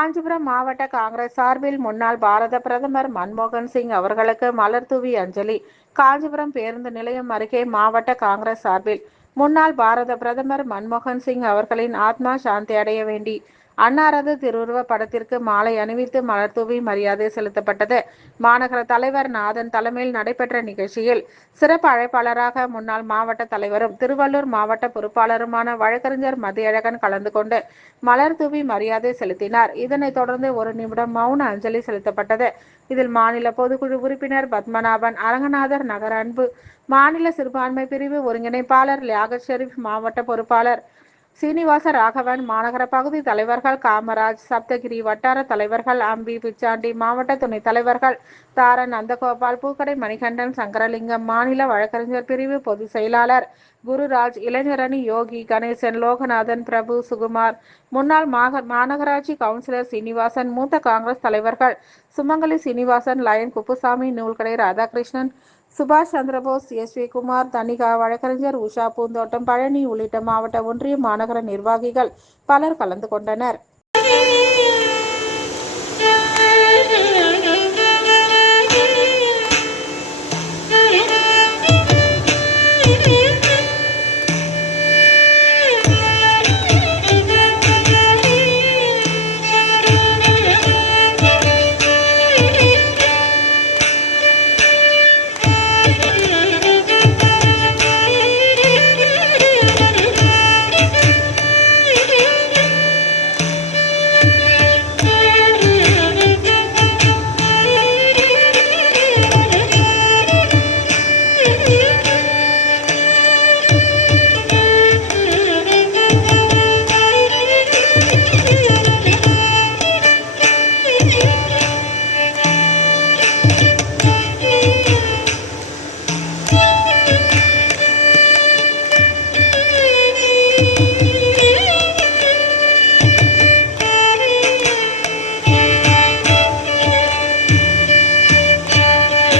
காஞ்சிபுரம் மாவட்ட காங்கிரஸ் சார்பில் முன்னாள் பாரத பிரதமர் மன்மோகன் சிங் அவர்களுக்கு மலர் தூவி அஞ்சலி. காஞ்சிபுரம் பேருந்து நிலையம் அருகே மாவட்ட காங்கிரஸ் சார்பில் முன்னாள் பாரத பிரதமர் மன்மோகன் சிங் அவர்களின் ஆத்மா சாந்தி அடைய வேண்டி அன்னாரது திருவுருவ படத்திற்கு மாலை அணிவித்து மலர் தூவி மரியாதை செலுத்தப்பட்டது. மாநகர தலைவர் நாதன் தலைமையில் நடைபெற்ற நிகழ்ச்சியில் சிறப்பு அழைப்பாளராக முன்னாள் மாவட்ட தலைவரும் திருவள்ளூர் மாவட்ட பொறுப்பாளருமான வழக்கறிஞர் மதியழகன் கலந்து கொண்டு மலர் தூவி மரியாதை செலுத்தினார். இதனைத் தொடர்ந்து 1 நிமிடம் மௌன அஞ்சலி செலுத்தப்பட்டது. இதில் மாநில பொதுக்குழு உறுப்பினர் பத்மநாபன், அரங்கநாதர், நகர அன்பு, மாநில சிறுபான்மை பிரிவு ஒருங்கிணைப்பாளர் லியாகத் ஷெரீப், மாவட்ட பொறுப்பாளர் சீனிவாச ராகவன், மாநகர பகுதி தலைவர்கள் காமராஜ், சப்தகிரி வட்டார தலைவர்கள் அம்பி, பிச்சாண்டி, மாவட்ட துணைத் தலைவர்கள் தாரன், நந்தகோபால், பூக்கடை மணிகண்டன், சங்கரலிங்கம், மாநில வழக்கறிஞர் பிரிவு பொதுச் செயலாளர் குருராஜ், இளைஞரணி யோகி, கணேசன், லோகநாதன், பிரபு, சுகுமார், முன்னாள் மாநகராட்சி கவுன்சிலர் சீனிவாசன், மூத்த காங்கிரஸ் தலைவர்கள் சுமங்கலி சீனிவாசன், லயன் குப்புசாமி, நூல்கடை ராதாகிருஷ்ணன், சுபாஷ் சந்திரபோஸ், எஸ்.வி. குமார், தனிகா, வழக்கறிஞர் உஷா, பூந்தோட்டம் பழனி உள்ளிட்ட மாவட்ட, ஒன்றிய, மாநகர நிர்வாகிகள் பலர் கலந்து கொண்டனர்.